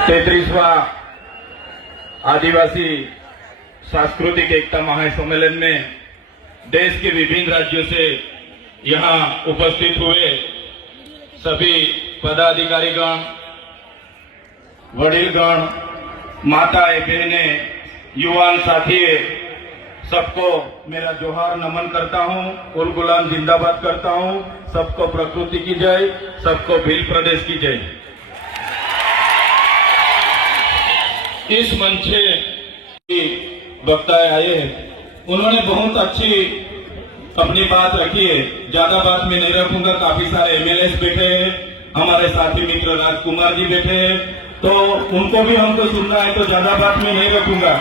33वां आदिवासी सांस्कृतिक एकता महासम्मेलन में देश के विभिन्न राज्यों से यहां उपस्थित हुए सभी पदाधिकारीगण, वडीलगण, माताएं, बहनें, युवान साथी, सबको मेरा जोहार नमन करता हूं। उल गुलाम जिंदाबाद करता हूं। सबको प्रकृति की जय, सबको भील प्रदेश की जय। इस मंच से वक्ताएं आए हैं, उन्होंने बहुत अच्छी अपनी बात रखी है। ज्यादा बात मैं नहीं रखूंगा। काफी सारे एमएलए बैठे हैं, हमारे साथी मित्र राजकुमार जी बैठे हैं, तो उनको भी हमको सुनना है, तो ज्यादा बात मैं नहीं रखूंगा।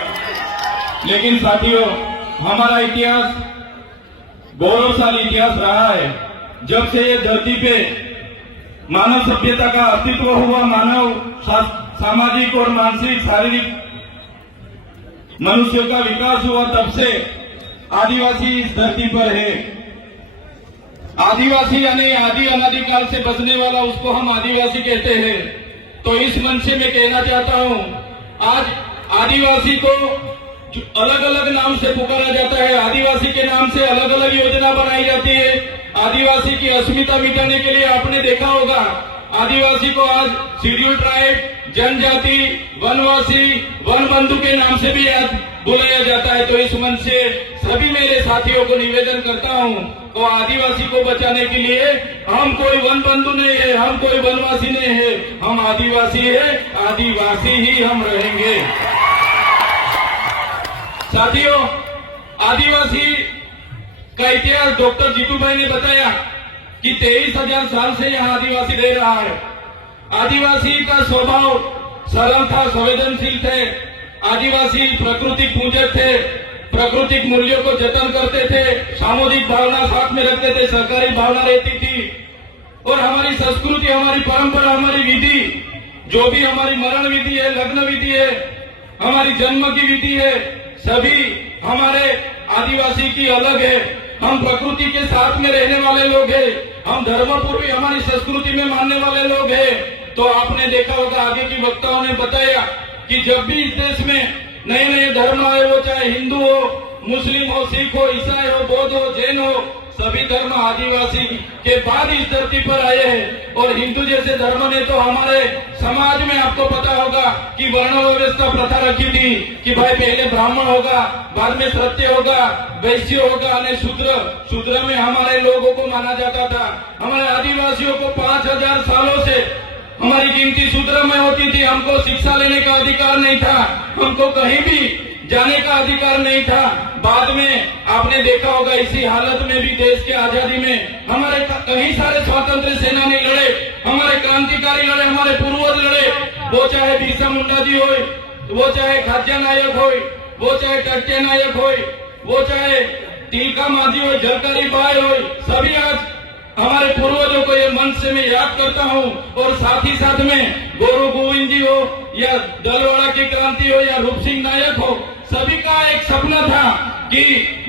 लेकिन साथियों, हमारा इतिहास गौरवशाली इतिहास रहा है। जब से ये धरती पे मानव सभ्यता का अस्तित्व हुआ, मानव सामाजिक और मानसिक शारीरिक मनुष्य का विकास हुआ, तब से आदिवासी इस धरती पर है। आदिवासी यानी आदि अनादि काल से बसने वाला, उसको हम आदिवासी कहते हैं। तो इस मंच से मैं कहना चाहता हूं, आज आदिवासी को अलग अलग नाम से पुकारा जाता है। आदिवासी के नाम से अलग अलग योजना बनाई जाती है। आदिवासी की अस्मिता मिटाने के लिए आपने देखा होगा, आदिवासी को आज शेड्यूल ट्राइब, जनजाति, वनवासी, वन बंधु के नाम से भी याद बुलाया जाता है। तो इस मंच से सभी मेरे साथियों को निवेदन करता हूं, तो आदिवासी को बचाने के लिए हम कोई वन बंधु नहीं है, हम कोई वनवासी नहीं है, हम आदिवासी है, आदिवासी ही हम रहेंगे। साथियों, आदिवासी का इतिहास डॉक्टर जीतू भाई ने बताया कि 23,000 साल से यहाँ आदिवासी रह रहा है। आदिवासी का स्वभाव सरल था, संवेदनशील थे। आदिवासी प्राकृतिक पूजक थे, प्राकृतिक मूल्यों को जतन करते थे, सामुदायिक भावना साथ में रखते थे, सरकारी भावना रहती थी। और हमारी संस्कृति, हमारी परंपरा, हमारी विधि, जो भी हमारी मरण विधि है, लग्न विधि है, हमारी जन्म की विधि है, सभी हमारे आदिवासी की अलग है। हम प्रकृति के साथ में रहने वाले लोग हैं, हम धर्मपूर्वी हमारी संस्कृति में मानने वाले लोग हैं। तो आपने देखा होगा, आगे की वक्ताओं ने बताया कि जब भी इस देश में नए नए धर्म आए, वो चाहे हिंदू हो, मुस्लिम हो, सिख हो, ईसाई हो, बौद्ध हो, जैन हो, सभी धर्म आदिवासी के बाद इस धरती पर आए हैं। और हिंदू जैसे धर्म ने तो हमारे समाज में, आपको पता होगा कि वर्ण व्यवस्था प्रथा रखी थी कि भाई पहले ब्राह्मण होगा, बाद में क्षत्रिय होगा, वैश्य होगा और शूद्र में हमारे लोगों को माना जाता था। हमारे आदिवासियों को 5,000 सालों से हमारी गिनती शूद्र में होती थी। हमको शिक्षा लेने का अधिकार नहीं था, हमको कहीं भी जाने का अधिकार नहीं था। बाद में आपने देखा होगा, इसी हालत में भी देश के आजादी में हमारे कई सारे स्वतंत्र सेनानी लड़े, हमारे क्रांतिकारी लड़े, हमारे पूर्वज लड़े। वो चाहे बिरसा मुंडा जी हो, वो चाहे खाद्या नायक हो, वो चाहे टट्टे नायक हो, वो चाहे तिलका माझी हो, झलकारी बाई हो, सभी आज हमारे पूर्वजों को ये मंच से मैं याद करता हूँ। और साथ ही साथ में गुरु गोविंद जी हो, या दलवाड़ा की क्रांति हो, या रूप सिंह नायक हो, सभी का एक सपना था कि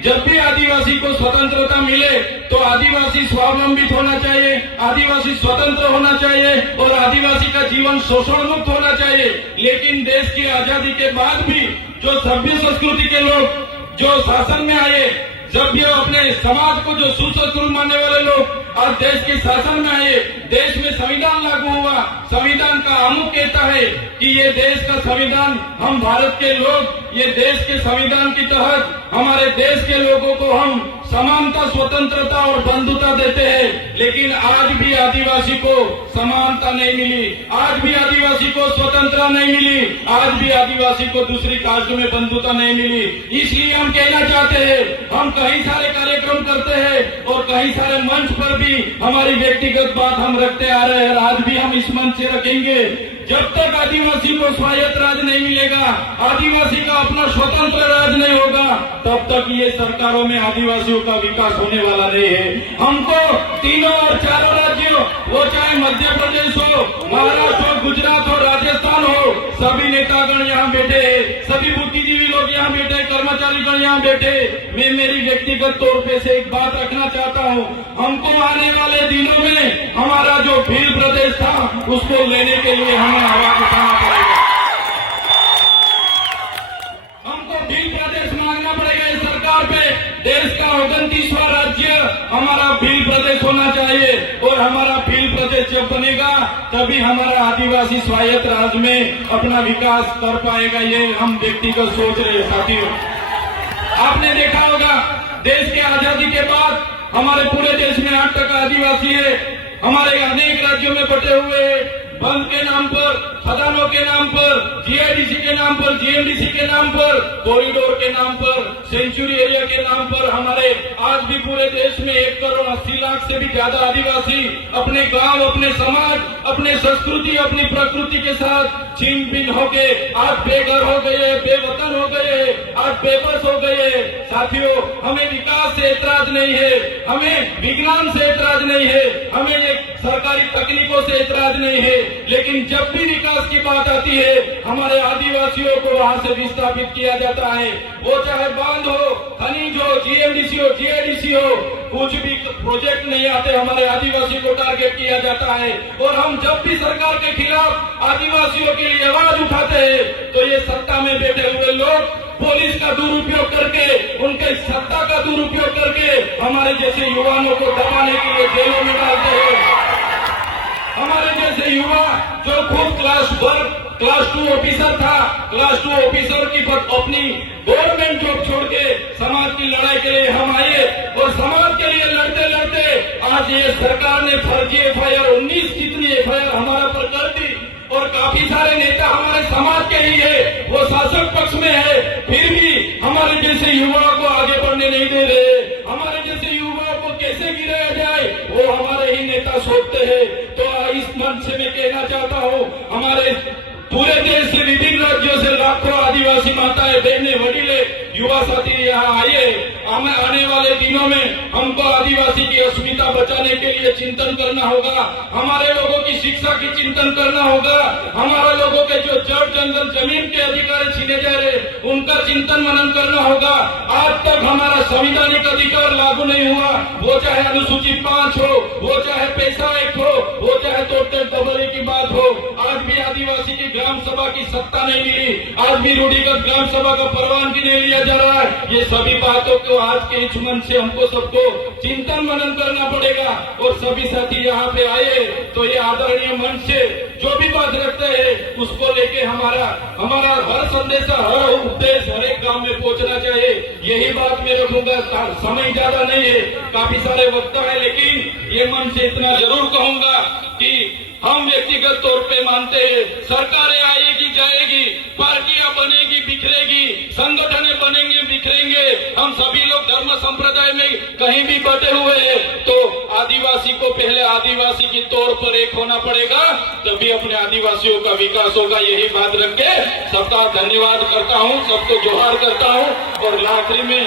जब भी आदिवासी को स्वतंत्रता मिले तो आदिवासी स्वावलंबित होना चाहिए, आदिवासी स्वतंत्र होना चाहिए और आदिवासी का जीवन शोषण मुक्त होना चाहिए। लेकिन देश की आजादी के बाद भी जो सभ्य संस्कृति के लोग जो शासन में आए, जब भी अपने समाज को जो सुसंस्कृत मानने वाले लोग आज देश के शासन में आए, देश में संविधान लागू हुआ। संविधान का आमुख कहता है कि ये देश का संविधान, हम भारत के लोग, ये देश के संविधान के तहत हमारे देश के लोगों को हम समानता, स्वतंत्रता और बंधुता देते हैं। लेकिन आज भी आदिवासी को समानता नहीं मिली, आज भी आदिवासी को स्वतंत्रता नहीं मिली, आज भी आदिवासी को दूसरी कास्ट में बंधुता नहीं मिली। इसलिए हम कहना चाहते हैं, हम कई सारे कार्यक्रम करते हैं और कई सारे मंच पर भी हमारी व्यक्तिगत बात हम रखते आ रहे हैं। आज भी हम इस मंच से रखेंगे। जब तक आदिवासी को स्वायत्त राज नहीं मिलेगा, आदिवासी का अपना स्वतंत्र राज नहीं होगा, तब तक ये सरकारों में आदिवासियों का विकास होने वाला नहीं है। हमको तीनों और चारों राज्यों, वो चाहे मध्य प्रदेश हो, महाराष्ट्र हो, गुजरात हो, राजस्थान हो, सभी नेतागण यहाँ बैठे हैं, सभी बुद्धिजीवी लोग यहाँ बैठे, कर्मचारीगण यहाँ बैठे। मैं मेरी व्यक्तिगत तौर पे से एक बात रखना चाहता हूँ, हमको आने वाले दिनों में हमारा जो भील प्रदेश था उसको लेने के लिए हमें आवाज उठाना पड़ेगा। का 29वां राज्य हमारा भील प्रदेश होना चाहिए और हमारा भील प्रदेश जब बनेगा तभी हमारा आदिवासी स्वायत्त राज्य में अपना विकास कर पाएगा। ये हम व्यक्तिगत सोच रहे हैं साथियों। आपने देखा होगा देश के आजादी के बाद हमारे पूरे देश में 8% आदिवासी है। हमारे अनेक राज्यों में बटे हुए वन के नाम पर, खदानों के नाम पर, जीआईडीसी के नाम पर, जीएमडीसी के नाम पर, कॉरिडोर के नाम पर, सेंचुरी एरिया के नाम पर हमारे आज भी पूरे देश में 1,80,00,000 से भी ज्यादा आदिवासी अपने गांव, अपने समाज, अपने संस्कृति, अपनी प्रकृति के साथ छीन भिन होके आज बेघर हो गए, बेवतन हो गए, आज बेबस हो गए। साथियों, हमें विकास से ऐतराज नहीं है, हमें विज्ञान से ऐतराज नहीं है, हमें एक सरकारी तकनीकों से ऐतराज नहीं है, लेकिन जब भी विकास की बात आती है हमारे आदिवासियों को वहां से विस्थापित किया जाता है। वो चाहे बांध हो, खनिज हो, जीएमडीसी हो, जीआईडीसी हो, कुछ भी प्रोजेक्ट नहीं आते हमारे आदिवासी को टारगेट किया जाता है। और हम जब भी सरकार के खिलाफ आदिवासियों के लिए आवाज उठाते हैं तो ये सत्ता में बैठे हुए लोग पुलिस का दुरुपयोग करके, उनके सत्ता का दुरुपयोग करके हमारे जैसे युवाओं को दबाने के लिए जेलों में डालते हैं। हमारे जैसे युवा जो खुद क्लास 2 ऑफिसर था, क्लास 2 ऑफिसर की अपनी गवर्नमेंट जॉब छोड़ के समाज की लड़ाई के लिए हम आए और समाज के लिए लड़ते लड़ते आज ये सरकार ने फर्जी एफआईआर 19 कितनी एफआईआर हमारा पर कर दी और काफी सारे नेता हमारे समाज के ही है, वो शासक पक्ष में है, फिर भी हमारे जैसे युवाओं को आगे बढ़ने नहीं दे रहे। हमारे जैसे युवाओं को कैसे गिराया जाए वो हमारे ही नेता सोचते हैं। तो इस मंच से मैं कहना चाहता हूँ, हमारे पूरे देश से विभिन्न राज्यों से लाखों आदिवासी माताएं, बहनें, वडीले, युवा साथी यहाँ आइए। हमें आने वाले दिनों में हमको आदिवासी की अस्मिता बचाने के लिए चिंतन करना होगा, हमारे लोगों की शिक्षा की चिंतन करना होगा, हमारे लोगों के जो जड़ जंगल जमीन के अधिकार छीने जा रहे उनका चिंतन मनन करना होगा। आज तक हमारा संवैधानिक अधिकार लागू नहीं हुआ, वो चाहे अनुसूचित 5 हो, वो चाहे पैसा एक्ट हो, वो चाहे तोड़ते दबोरे की बात हो। आज भी आदिवासी की ग्राम सभा की सत्ता नहीं मिली, आज भी रूढ़िगत ग्राम सभा का परवानगी नहीं लिया जा रहा है। ये सभी बातों को आज के इस मंच से हमको सबको चिंतन मनन करना पड़ेगा और सभी साथी यहाँ पे आए तो ये आदरणीय मंच से जो भी बात रखते हैं उसको लेके हमारा हर संदेश, हर उपदेश हर एक गांव में पहुंचना चाहिए। यही बात मैं रखूंगा। समय ज्यादा नहीं है, काफी सारे वक्ता है, लेकिन ये मंच से इतना जरूर कहूंगा कि हम व्यक्तिगत तौर पे मानते हैं सरकारें आएगी जाएगी, पार्टियां बनेगी बिखरेगी, संगठनें बनेंगे बिखरेंगे, हम सभी लोग धर्म संप्रदाय में कहीं भी बटे हुए हैं, तो आदिवासी को पहले आदिवासी की तौर पर एक होना पड़ेगा, तभी अपने आदिवासियों का विकास होगा। यही बात रख के सबका धन्यवाद करता हूँ, सबको जोहार करता हूँ और आखिरी में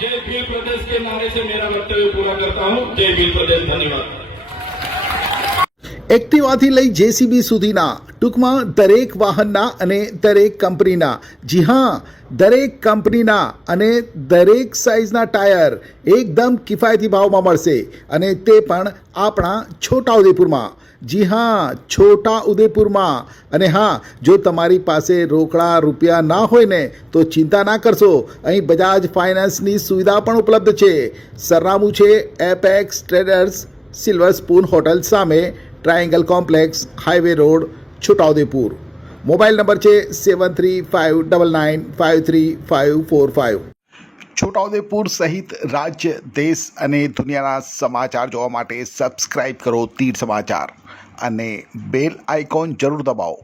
जय भील प्रदेश के नारे से मेरा वक्तव्य पूरा करता हूँ। जय भील प्रदेश। धन्यवाद। એક્ટિવાથી લઈ જેસીબી સુધીના, ટૂંકમાં દરેક વાહનના અને દરેક કંપનીના, જી હા, દરેક કંપનીના અને દરેક સાઇઝના ટાયર એકદમ કિફાયતી ભાવમાં મળશે અને તે પણ આપણા છોટાઉદેપુરમાં। જી હા, છોટાઉદેપુરમાં। અને હા, જો તમારી પાસે રોકડા રૂપિયા ના હોય ને તો ચિંતા ના કરશો, અહીં બજાજ ફાઇનાન્સની સુવિધા પણ ઉપલબ્ધ છે। સરનામું છે apex traders, silver spoon hotel સામે, triangle complex, highway road, Chhota Udepur. Mobile number है 7359953545। छोटाउदेपुर सहित राज्य, देश અને દુનિયાના સમાચાર જોવા માટે સબસ્ક્રાઇબ કરો તીર સમાચાર અને બેલ આઇકોન જરૂર દબાવો।